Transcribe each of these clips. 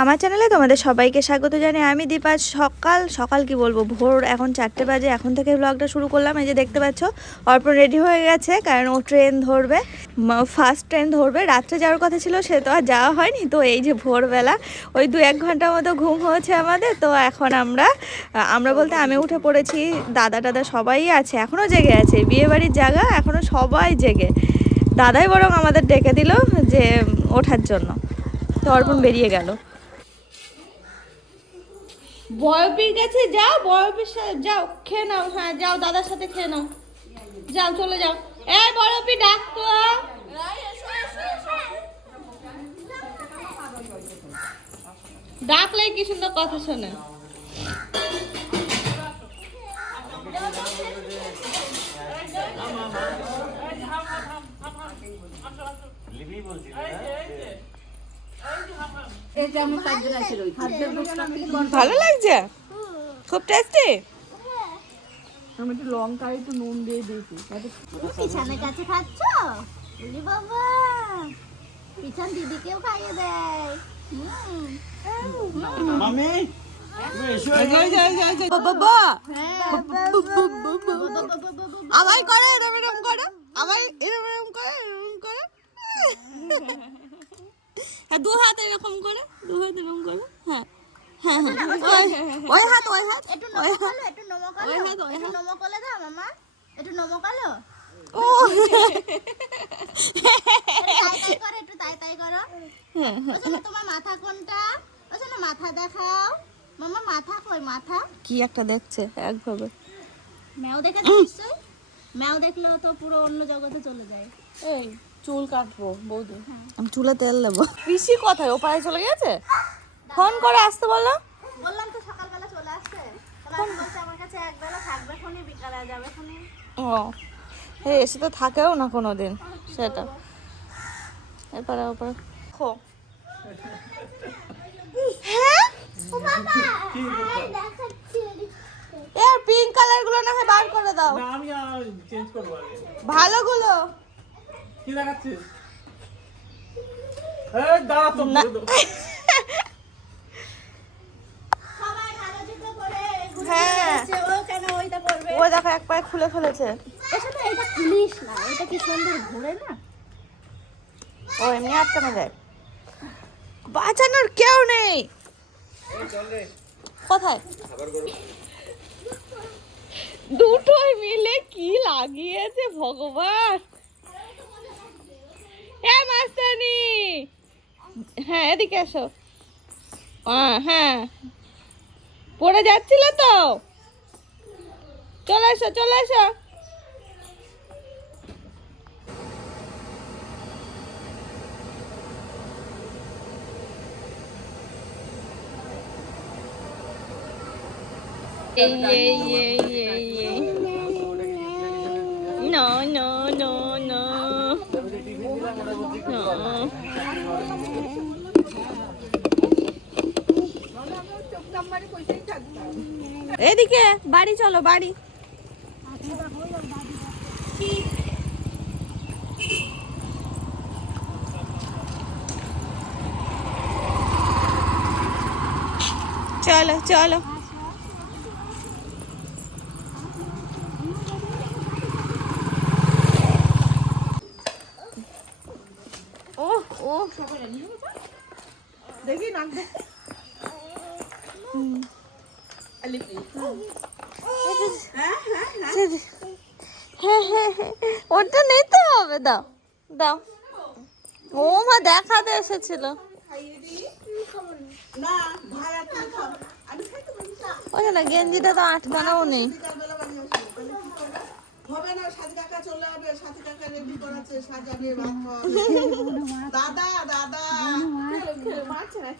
আমার চ্যানেলে তোমাদের সবাইকে স্বাগত জানাই। আমি দীপা। সকাল সকাল কি বলবো, ভোর এখন 4টে বাজে। এখন থেকে ব্লগটা শুরু করলাম। এই যে দেখতে পাচ্ছ অর্পণ রেডি হয়ে গেছে, কারণ ও ট্রেন ধরবে, ফার্স্ট ট্রেন ধরবে। রাত্রে যাওয়ার কথা ছিল, সে তো আর যাওয়া হয়নি। তো এই যে ভোরবেলা ওই 2-1 ঘন্টার মতো ঘুম হয়েছে আমাদের। তো এখন আমরা বলতে আমি উঠে পড়েছি, দাদা সবাই আছে, এখনও জেগে আছে। বিয়েবাড়ির জায়গা, এখনও সবাই জেগে। দাদাই বরং আমাদের ডেকে দিল যে ওঠার জন্য। তো অর্পণ বেরিয়ে গেল। বয়পির কাছে যাও, বয়পির সাথে যাও, খেয়ে নাও। হ্যাঁ যাও, দাদার সাথে খেয়ে নাও। যাও, চলে যাও। এই বয়পি ডাকতো, ডাকলেই কি সুন্দর কথা শোনে। ভালো লাগছে, খুব টেস্টি। আমি একটু লঙ্কা একটু নুন দিয়ে দিয়েছি। পিছনের কাছে খাচ্ছ? বাবা পিছন দিদিকেও খাইয়ে দেয়। আমায় করে এরম করো, আমায় এরম করে। হ্যাঁ, দু হাত এরকম করে, দু হাত এরকম করো। হ্যাঁ হ্যাঁ হ্যাঁ, ওই হাত একটু নমকালো, একটু নমকালো, একটু নমকালো দাও মামা, একটু নমকালো। ও তাই করো, একটু তাই করো। ওখানে তোমার মাথা কোনটা? ওখানে মাথা দেখাও মামা। মাথা কই? মাথা কি একটা দেখছে একভাবে। ম্যাও দেখেছো নিশ্চয়ই? ম্যাও দেখলেও তো পুরো অন্য জগতে চলে যায়। এই চুল কাটবো বৌদি, আমি চুলে তেল দেবো। পিসি কোথায়? ও পায়ে চলে গেছে? ফোন করে আসতে বললো। বললাম তো সকালবেলা চলে আসছে। তাহলে বলছে আমার কাছে একবেলা থাকবে, ফোনে বিকালে যাবে ফোনে। ও এই এসে তো থাকেও না কোনোদিন সেটা। এরপরে ওপরে খো। হ্যাঁ ও বাবা এই দেখাচ্ছি। এর পিঙ্ক কালার গুলো না হয় বার করে দাও। না আমি চেঞ্জ করব আগে। ভালোগুলো কি লাগাচ্ছিস? এই দাঁড়া তো না। সবাই ভালো জুতো পরে ঘুরে হ্যাঁ। বেড়াচ্ছে, ও কেন ওইটা করবে? ও দেখো এক পায়ে খুলে ফেলেছে। এসব এটা খুলিস না, এটা কি সুন্দর ঘুরে না। ও এমনি আটকানো যায়, বাঁচানোর কেউ নেই। কোথায়? দুটোই মিলে কি লাগিয়েছে ভগবান। এ মাস্টানি, হ্যাঁ এদিকে এসো। হ্যাঁ পড়ে যাচ্ছিল তো, চলে এসো চলে এসো। No, no, no, no. No. এদিকে বাড়ি চলো, বাড়ি। চলো চলো। ও ও দেখি নাক দেখ। ওটা নিতে হবে, দাও দাও। ও মা দেখাতে এসেছিল। ওই না গেঞ্জিটা তো আটকানোও নেই। হবে না, সাথী কাকা চলে যাবে, সাথী কাকা রেডি করাচ্ছে, সাজাবে, ভাত খাওয়াবে। দাদা দাদা মারছে না,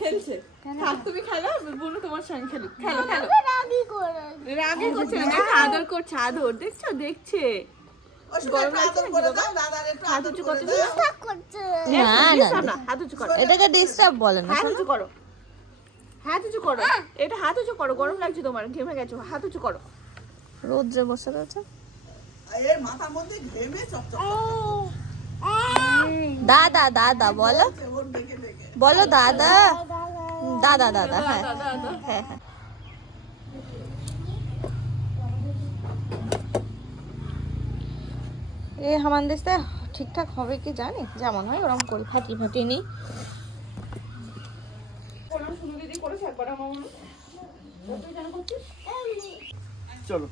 খেলছে। থাক তুমি খেলো, বুনু তোমার সঙ্গে খেলি। খেলো খেলো। রাগই করছে না, দেখো আদর করছে, আদর দেখছো, দেখছে। গরম লাগছে না? হাত উঁচু করতে দাও। না না, হাত উঁচু করো, এটাকে ডিস্টার্ব বলে না। হাত উঁচু করো, হাত উঁচু করো। এটা হাত উঁচু করো, গরম লাগছে তোমার, ঘেমে গেছো, হাত উঁচু করো। রোদ্রে বসে রয়েছে। এর মাথার মধ্যে ঘেমে চকচক দাদা দাদা বলো, করছে, ওর দেখে দেখে। বলো দাদা দাদা দাদা হ্যাঁ হ্যাঁ হ্যাঁ এ হামান দেশে ঠিকঠাক হবে কি জানি, যেমন হয় ওরকম করি, ফাটিয়ে নিই। চলো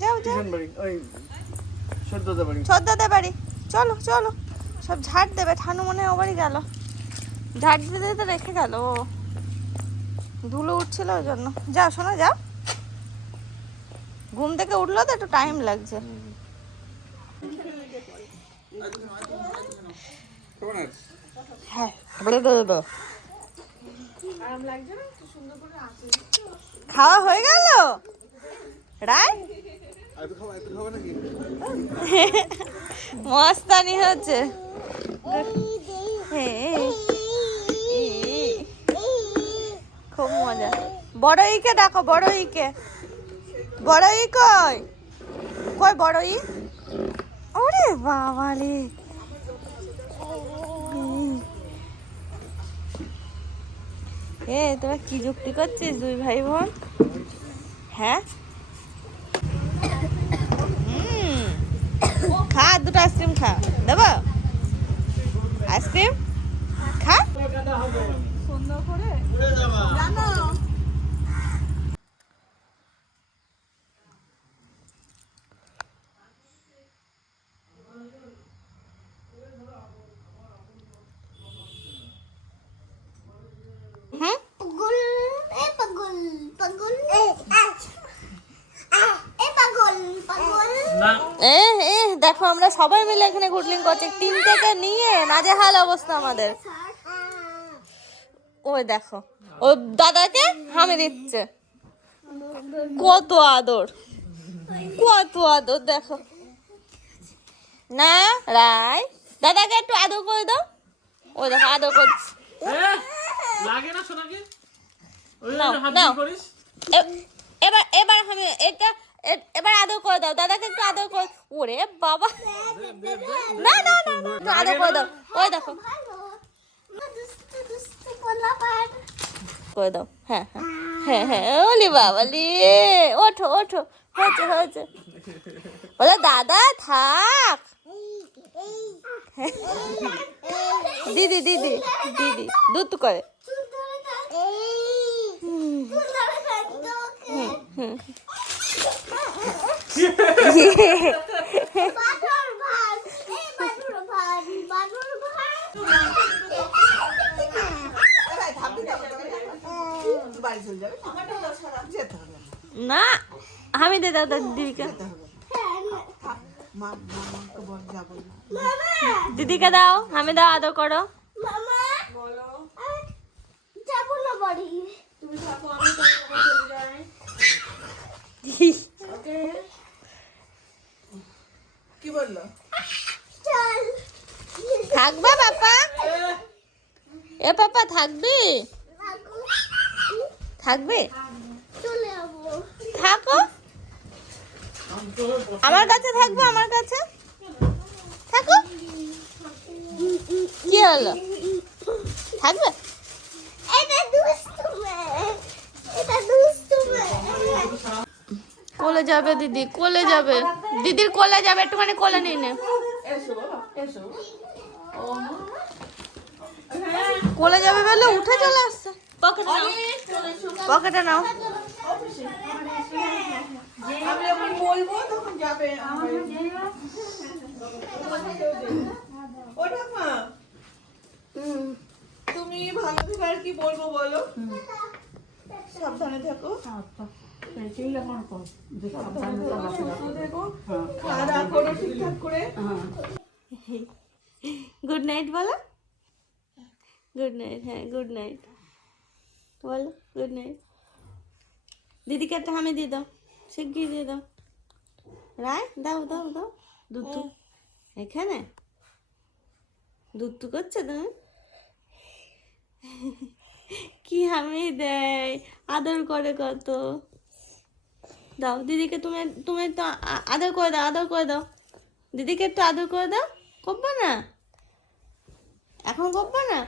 যাও যাও কিষান বাড়ি ওই সদ্যতা বাড়ি। ছোটদাদের বাড়ি, চলো চলো। সব ঝাড় দেবে, ঠানু মনে হয় ও বাড়ি গেল, ঝাড় দিতে দিতে রেখে গেল, ও ধুলো উঠছিল ওই জন্য। যাও শোনো যাও, ঘুম থেকে উঠলো তো একটু টাইম লাগছে। হ্যাঁ খাওয়া হয়ে গেল রায়, মস্তানি হচ্ছে। খুব মজা। বড় ইকে ডাকো, বড় ইকে, বড় ই কই, কই বড় ই? ওরে বাবা রে, এ তোরা কি যুক্তি করছিস দুই ভাই বোন? হ্যাঁ খা, দুটো আইসক্রিম খা, দেবো আইসক্রিম খা। সুন্দর করে জানো হুম পাগল এ পাগল পাগল এ পাগল পাগল না এ এ দেখো আমরা সবাই মিলে এখানে গুডলিং করছি, 3 থেকে নিয়ে নাজেহাল অবস্থা আমাদের। ওই দেখো ও দাদাকে হামি দিচ্ছে, কত আদর, কত আদর দেখো না। রাই দাদাকে একটু আদর করে দাও, ওই দেখো আদর করছি। লাগে না সোনাকে, ওই নাও, হাত নাও। করিস। এবার এবার আমি এটা এবার আদর করে দাও, দাদাকে একটু আদর করে। ওরে বাবা, না না না না, একটু আদর করে দাও, ওই দেখো ভালো দুষ্টু দুষ্টু পোলাপান করে দাও। হ্যাঁ হ্যাঁ হ্যাঁ হ্যাঁ, ওলি বাবা লি, ওঠো ওঠো, হয়েছে হয়েছে। বলে দাদা থাক, দিদি দিদি দিদি দুধ করে। চুল ধরে থাক চুল ধরে থাক তোকে বাদুর ভাত এই বাদুর ভাত বাদুর ভাত বাড়ি চলে যাবে, যেতে হবে না আমি দে দাও দিদিকে, মামাকে বল যাবো না। দিদিকে দাও, আমি দাও, আদর করো। মামা বলো যাবো না বাড়ি তুমি থাকো, আমি তোমার চলে যাই। ওকে কি বললো? চল থাকবে পাপা, এ পাপা থাকবে, থাকবে, চলে যাবো থাকো আমার কাছে, থাকবো আমার কাছে, থাকো। কি হলো, থাকবে? এটা দুষ্টু মেয়ে এটা দুষ্টু মেয়ে কোলে যাবে দিদি, কোলে যাবে, দিদির কোলে যাবে, একটুখানি কোলে নিয়ে নে। এসো বাবা এসো। কোলে যাবে বলে উঠে চলে আসছে। পকেটে নাও, পকেটে নাও। আমি যখন বলবো তখন যাবে। ও ঠাম্মা, তুমি ভালো থেকে আর কি বলবো বলো? সাবধানে থাকো, দেখো খাওয়া দাওয়া করো ঠিকঠাক করে। গুড নাইট বলো, গুড নাইট, হ্যাঁ গুড নাইট বলো, গুড নাইট। দিদিকে একটা হামি দিয়ে দাও, শিগগির দিয়ে দাও। রায় দাও দাও দাও, দুধ এখানে দুধ করছে তুমি, কি হামি দেয়, আদর করে কত। দাও দিদিকে, তুমি তুমি তো আদর করে দাও, আদর করে দাও, দিদিকে একটু আদর করে দাও। করবে না এখন, করবে না?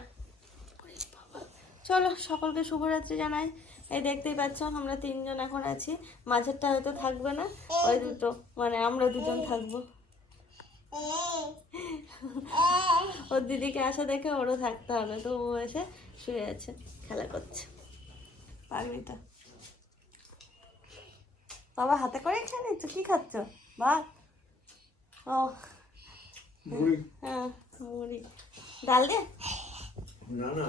চলো সকলকে শুভরাত্রি জানাই। এই দেখতেই পাচ্ছ আমরা তিনজন এখন আছি, মাঝেরটা হয়তো থাকবে না, ওই দুটো মানে আমরা দুজন থাকবো। ওর দিদিকে আসা দেখে ওরও থাকতে হবে, তো ও এসে শুয়ে আছে, খেলা করছে পাগড়িটা। বাবা হাতে করে খেয়ে নিচ্ছ, কি খাচ্ছ? ভাত? ও মুড়ি হ্যাঁ মুড়ি, ডাল দিয়ে। না না